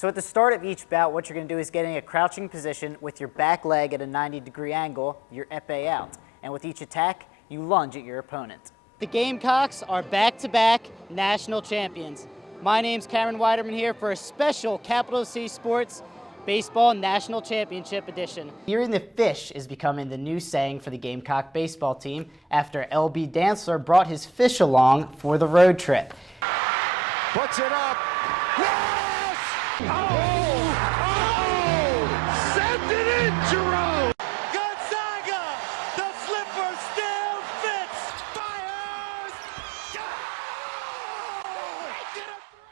So at the start of each bout, what you're going to do is get in a crouching position with your back leg at a 90-degree angle, your épée out. And with each attack, you lunge at your opponent. The Gamecocks are back-to-back national champions. My name's Cameron Widerman here for a special Capital C Sports Baseball National Championship edition. Hearing the fish is becoming the new saying for the Gamecock baseball team after L.B. Dantzler brought his fish along for the road trip. Puts it up. Yes! Oh! Send it in, Jerome! Gonzaga! The slipper still fits! Fires!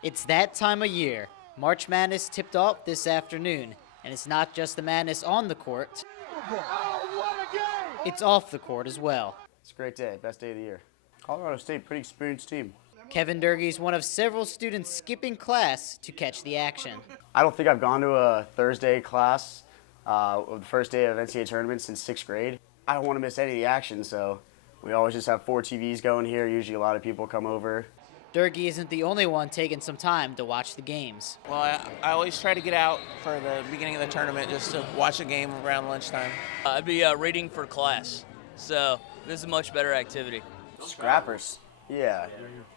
It's that time of year. March Madness tipped off this afternoon, and it's not just the madness on the court. Oh, what a game! It's off the court as well. It's a great day, best day of the year. Colorado State, pretty experienced team. Kevin Durgey is one of several students skipping class to catch the action. I don't think I've gone to a Thursday class, the first day of NCAA tournament since 6th grade. I don't want to miss any of the action, so we always just have 4 TVs going here. Usually a lot of people come over. Durgey isn't the only one taking some time to watch the games. Well, I always try to get out for the beginning of the tournament just to watch a game around lunchtime. I'd be reading for class, so this is a much better activity. Scrappers, yeah.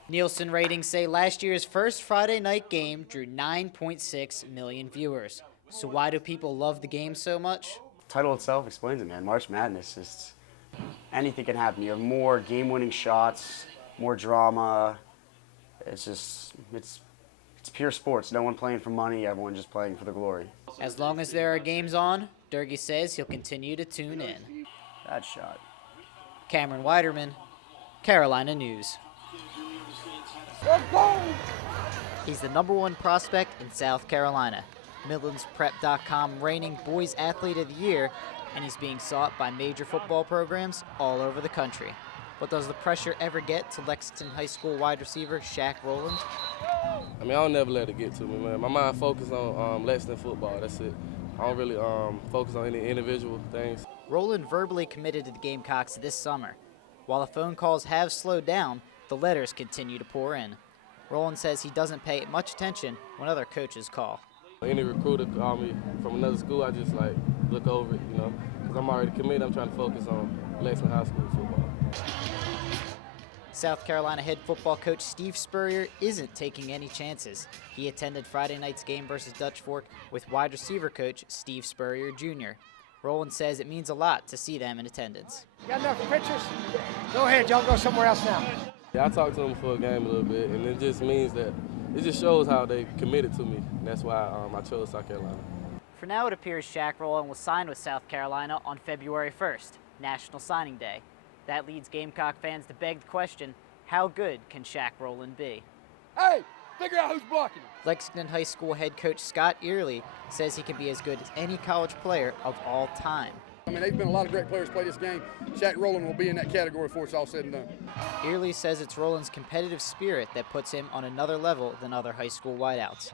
Nielsen ratings say last year's first Friday night game drew 9.6 million viewers. So why do people love the game so much? The title itself explains it, man. March Madness, just anything can happen. You have more game-winning shots, more drama. It's just, it's pure sports. No one playing for money, everyone just playing for the glory. As long as there are games on, Durgey says he'll continue to tune in. Bad shot. Cameron Widerman, Carolina News. He's the #1 prospect in South Carolina, MidlandsPrep.com reigning Boys Athlete of the Year, and he's being sought by major football programs all over the country. But does the pressure ever get to Lexington High School wide receiver Shaq Rowland? I mean, I'll never let it get to me, man. My mind focuses on Lexington football, that's it. I don't really focus on any individual things. Rowland verbally committed to the Gamecocks this summer. While the phone calls have slowed down, the letters continue to pour in. Rowland says he doesn't pay much attention when other coaches call. Any recruiter call me from another school, I just like look over it, you know, because I'm already committed. I'm trying to focus on Lexington High School football. South Carolina head football coach Steve Spurrier isn't taking any chances. He attended Friday night's game versus Dutch Fork with wide receiver coach Steve Spurrier Jr. Rowland says it means a lot to see them in attendance. Got enough pictures? Go ahead, y'all go somewhere else now. Yeah, I talked to them before a game a little bit, and it just means that it just shows how they committed to me. And that's why I chose South Carolina. For now, it appears Shaq Rowland will sign with South Carolina on February 1st, National Signing Day. That leads Gamecock fans to beg the question, how good can Shaq Rowland be? Hey, figure out who's blocking him. Lexington High School head coach Scott Early says he can be as good as any college player of all time. I mean, there's been a lot of great players play this game. Shaq Rowland will be in that category before it's all said and done. Early says it's Rowland's competitive spirit that puts him on another level than other high school wideouts.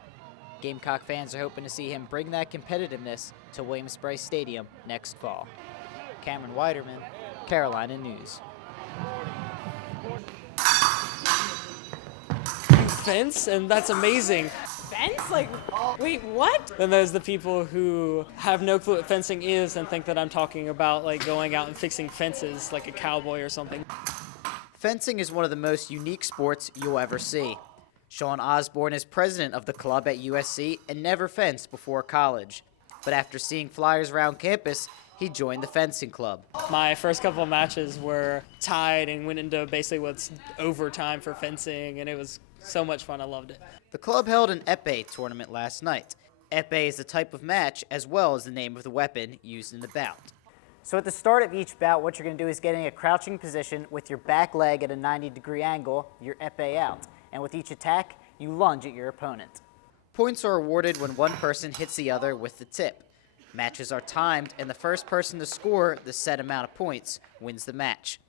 Gamecock fans are hoping to see him bring that competitiveness to Williams-Brice Stadium next fall. Cameron Widerman, Carolina News. Fence, and that's amazing. Fence? Like, wait, what? Then there's the people who have no clue what fencing is and think that I'm talking about like going out and fixing fences like a cowboy or something. Fencing is one of the most unique sports you'll ever see. Sean Osborne is president of the club at USC and never fenced before college. But after seeing flyers around campus, he joined the fencing club. My first couple of matches were tied and went into basically what's overtime for fencing, and it was so much fun. I loved it. The club held an épée tournament last night. Épée is the type of match as well as the name of the weapon used in the bout. So at the start of each bout, what you're going to do is get in a crouching position with your back leg at a 90-degree angle, your épée out. And with each attack, you lunge at your opponent. Points are awarded when one person hits the other with the tip. Matches are timed, and the first person to score the set amount of points wins the match.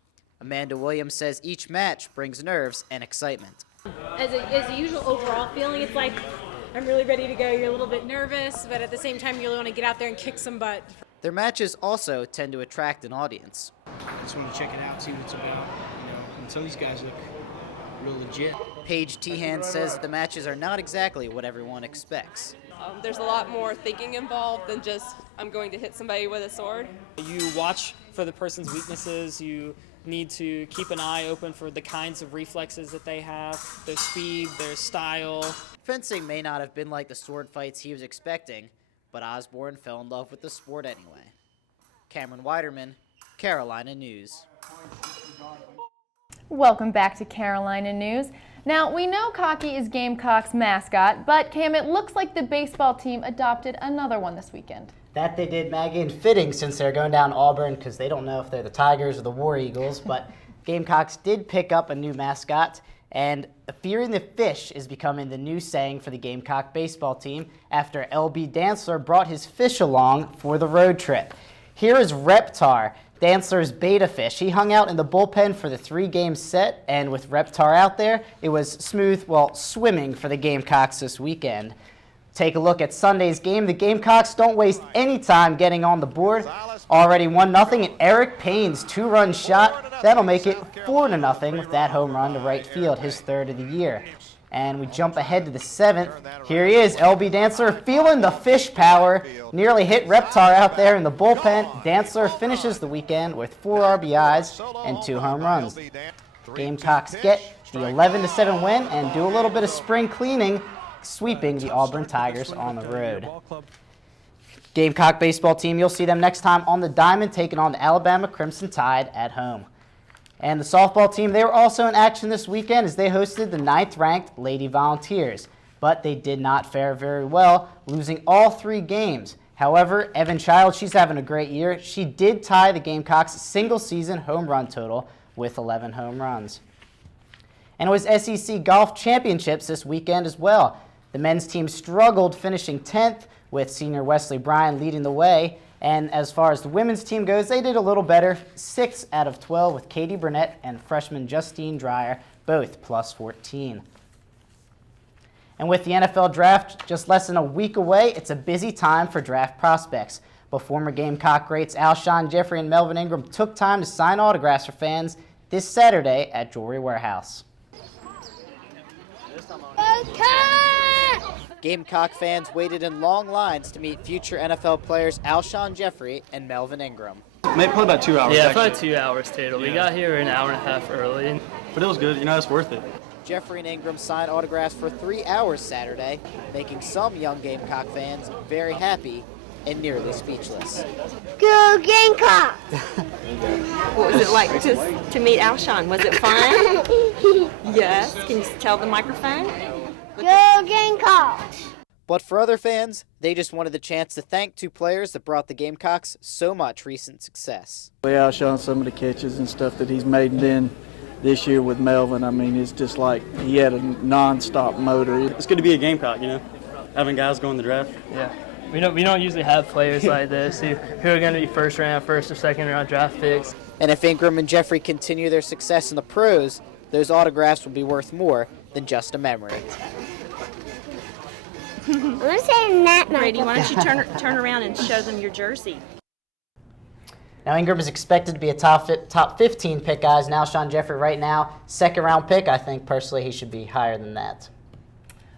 Amanda Williams says each match brings nerves and excitement. As a usual overall feeling, it's like I'm really ready to go. You're a little bit nervous, but at the same time, you really want to get out there and kick some butt. Their matches also tend to attract an audience. I just want to check it out, see what it's about. And some of these guys look real legit. Paige Tehan says the matches are not exactly what everyone expects. There's a lot more thinking involved than just I'm going to hit somebody with a sword. You watch for the person's weaknesses. You need to keep an eye open for the kinds of reflexes that they have, their speed, their style. Fencing may not have been like the sword fights he was expecting, but Osborne fell in love with the sport anyway. Cameron Widerman, Carolina News. Welcome back to Carolina News. Now, we know Cocky is Gamecock's mascot, but Cam, it looks like the baseball team adopted another one this weekend. That they did, Maggie, and fitting since they're going down Auburn because they don't know if they're the Tigers or the War Eagles, but Gamecocks did pick up a new mascot, and fearing the fish is becoming the new saying for the Gamecock baseball team after LB Dantzler brought his fish along for the road trip. Here is Reptar, Dantzler's beta fish. He hung out in the bullpen for the 3-game set, and with Reptar out there, it was smooth, well, swimming for the Gamecocks this weekend. Take a look at Sunday's game. The Gamecocks don't waste any time getting on the board. Already 1-0, and Eric Payne's 2-run shot. That'll make it 4-0 with that home run to right field, his 3rd of the year. And we jump ahead to the 7th. Here he is, LB Dantzler feeling the fish power. Nearly hit Reptar out there in the bullpen. Dantzler finishes the weekend with 4 RBIs and 2 home runs. Gamecocks get the 11-7 win and do a little bit of spring cleaning, sweeping the Auburn Tigers on the road. Gamecock baseball team, you'll see them next time on the diamond, taking on the Alabama Crimson Tide at home. And the softball team, they were also in action this weekend as they hosted the 9th-ranked Lady Volunteers. But they did not fare very well, losing all 3 games. However, Evan Child, she's having a great year. She did tie the Gamecocks' single-season home run total with 11 home runs. And it was SEC Golf Championships this weekend as well. The men's team struggled, finishing 10th, with senior Wesley Bryan leading the way. And as far as the women's team goes, they did a little better, 6 out of 12 with Katie Burnett and freshman Justine Dreyer, both plus 14. And with the NFL draft just less than a week away, it's a busy time for draft prospects. But former Gamecock greats Alshon Jeffrey and Melvin Ingram took time to sign autographs for fans this Saturday at Jewelry Warehouse. Gamecock fans waited in long lines to meet future NFL players Alshon Jeffrey and Melvin Ingram. Maybe probably about 2 hours. Yeah, probably 2 hours total. We got here an hour and a half early. But it was good. You know, it's worth it. Jeffrey and Ingram signed autographs for 3 hours Saturday, making some young Gamecock fans very happy and nearly speechless. Go Gamecock! What was it like to meet Alshon? Was it fun? Yes. Can you tell the microphone? Go Gamecocks! But for other fans, they just wanted the chance to thank 2 players that brought the Gamecocks so much recent success. Alshon, some of the catches and stuff that he's made, and then this year with Melvin, I mean, it's just like he had a non-stop motor. It's good to be a Gamecock, you know, having guys go in the draft. Yeah. We don't usually have players like this who are going to be first or second round draft picks. And if Ingram and Jeffrey continue their success in the pros, those autographs will be worth more than just a memory. I'm saying that, Brady, why don't you turn around and show them your jersey? Now Ingram is expected to be a top 15 pick, guys. And Alshon Jeffrey right now, 2nd round pick. I think personally he should be higher than that.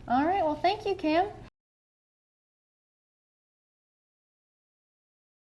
All right, well, thank you, Cam.